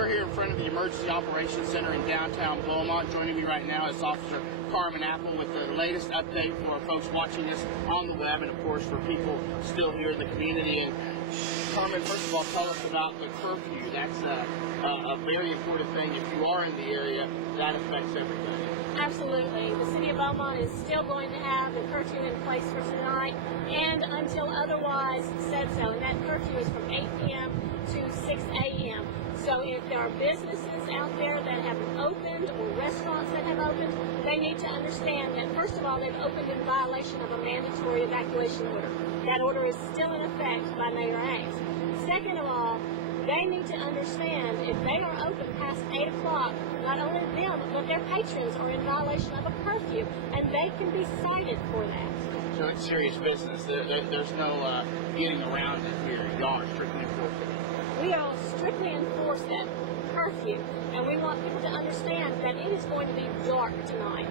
We're here in front of the Emergency Operations Center in downtown Beaumont. Joining me right now is Officer Carmen Apple with the latest update for folks watching this on the web and, of course, for people still here in the community. And Carmen, first of all, tell us about the curfew. That's a very important thing. If you are in the area, that affects everything. Absolutely. The City of Beaumont is still going to have the curfew in place for tonight and until otherwise said so. And that curfew is from 8 p.m. to 6 a.m. So if there are businesses out there that have opened or restaurants that have opened, they need to understand that, first of all, they've opened in violation of a mandatory evacuation order. That order is still in effect by Mayor Ames. Second of all, they need to understand if they are open past 8 o'clock, not only them, but their patrons are in violation of a curfew, and they can be cited for that. So it's serious business. There's no getting around it here. Y'all are strictly enforcing it. We all strictly enforce that curfew, and we want people to understand that it is going to be dark tonight.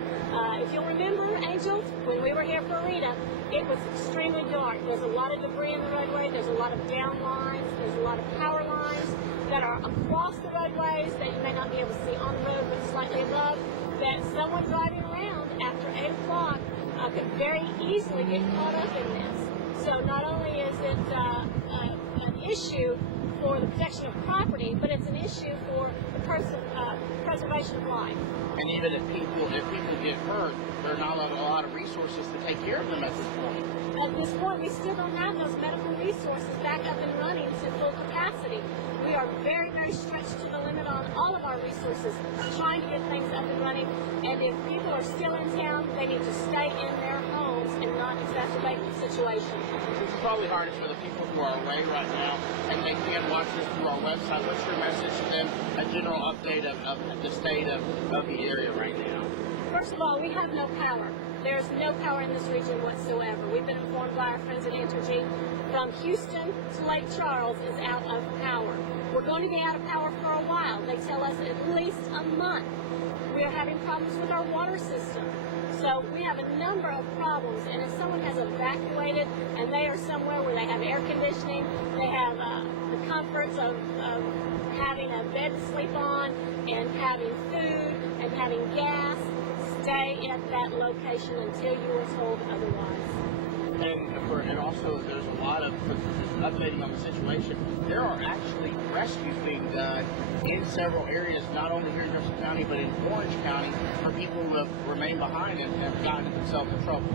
If you'll remember, Angel, when we were here for Rita, it was extremely dark. There's a lot of debris in the roadway. There's a lot of down lines. There's a lot of power lines that are across the roadways that you may not be able to see on the road, but slightly above, that someone driving around after 8 o'clock could very easily get caught up in this. So not only is it an issue for the protection of property, but it's an issue for the preservation of life. And even if people get hurt, there are not a lot of resources to take care of them at this point. At this point, we still don't have those medical resources back up and running to full capacity. We are very, very stretched to the limit on all of our resources, trying to get things up and running. And if people are still in town, they need to stay in their homes and not exacerbate the situation. This is probably hardest for the people who are away right now, and they can't watch this through our website. What's your message to them? A general update of the state of the area right now. First of all, we have no power. There's no power in this region whatsoever. We've been informed by our friends at Entergy from Houston to Lake Charles is out of power. We're going to be out of power for a while. They tell us at least a month. We are having problems with our water system. So we have a number of problems, and if someone has evacuated and they are somewhere where they have air conditioning, they have the comforts of having a bed to sleep on and having food and having gas, stay at that location until you are told otherwise. And also there's a lot of updating on the situation. There are actually rescues being done in several areas, not only here in Jefferson County, but in Orange County, for people who have remained behind and have gotten themselves in trouble.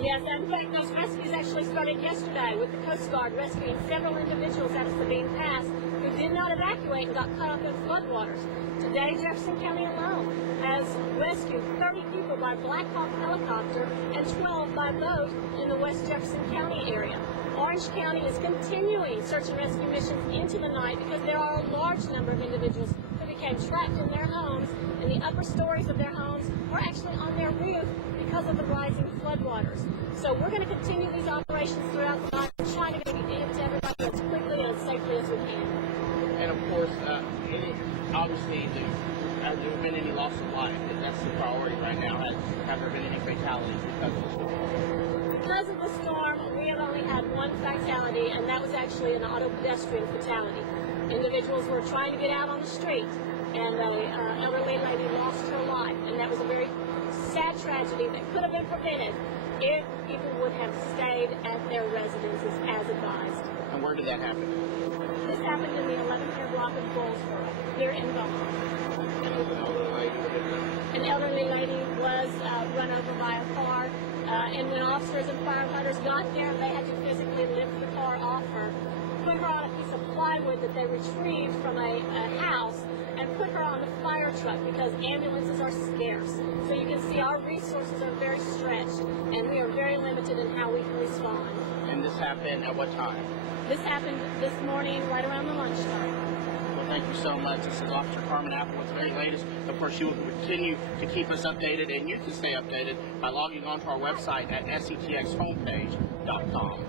Yes, and in fact, those rescues actually started yesterday with the Coast Guard rescuing several individuals out of Sabine Pass who did not evacuate and got caught up in floodwaters. Today, Jefferson County alone has rescued 30 people by Black Hawk helicopter and 12 by boat in the West Jefferson County area. Orange County is continuing search and rescue missions into the night because there are a large number of individuals who became trapped in their homes, in the upper stories of their homes, or actually on their roof because of the rising floodwaters. So we're going to continue these operations throughout the night and try to get to everybody as quickly and as safely as we can. And of course, obviously, has there been any loss of life? That's the priority right now. Have there been any fatalities because of the storm? Because of the storm, we have only had one fatality, and that was actually an auto pedestrian fatality. Individuals were trying to get out on the street, and an elderly lady lost her life, and that was a very sad tragedy that could have been prevented if people would have stayed at their residences as advised. And where did that happen? This happened in the 11th year block of Goldsboro, here in Beaumont. An elderly lady was run over by a car, and when officers and firefighters got there, they had to physically lift the car off her, put her on a piece of plywood that they retrieved from a house, and put her on the fire truck because ambulances are scarce. So you can see our resources are very stretched, and we are very limited in how we can respond. And this happened at what time? This happened this morning right around the lunchtime. Well, thank you so much. This is Officer Carmen Apple with the very latest. Of course, you will continue to keep us updated, and you can stay updated by logging on to our website at setxhomepage.com.